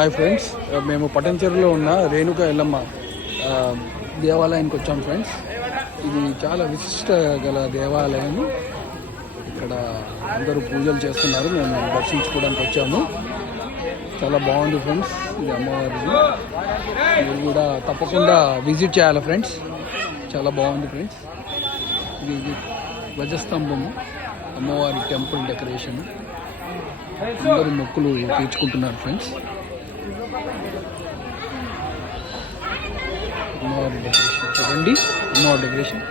Hi friends, మేము పటంచెరులో ఉన్న రేణుక ఎల్లమ్మ దేవాలయానికి వచ్చాం ఫ్రెండ్స్. ఇది చాలా విశిష్ట గల దేవాలయం. ఇక్కడ అందరూ పూజలు చేస్తున్నారు. మేము దర్శించుకోవడానికి వచ్చాము. చాలా బాగుంది ఫ్రెండ్స్. ఇది అమ్మవారిది. మీరు కూడా తప్పకుండా విజిట్ చేయాలి ఫ్రెండ్స్. చాలా బాగుంది ఫ్రెండ్స్. ఇది ధ్వజస్తంభము, అమ్మవారి టెంపుల్ డెకరేషన్. అందరూ మొక్కులు తీర్చుకుంటున్నారు ఫ్రెండ్స్. అమ్మవారి డెకరేషన్ చూడండి. అమ్మవారి డెకరేషన్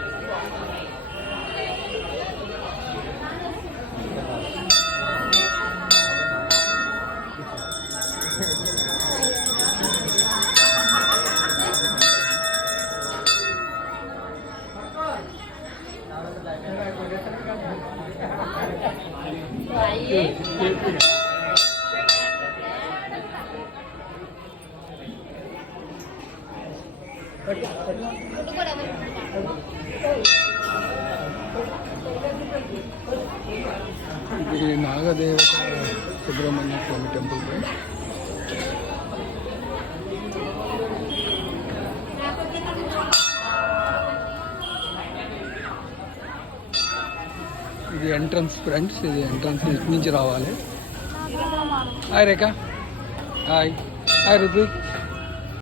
ఇది నాగదేవత సుబ్రహ్మణ్య స్వామి టెంపుల్ ఫ్రెండ్స్. ఇది ఎంట్రన్స్ ఫ్రెండ్స్. ఇది ఎంట్రన్స్ ఇటు నుంచి రావాలి. Hi Rekha. Hi hi Rudvik.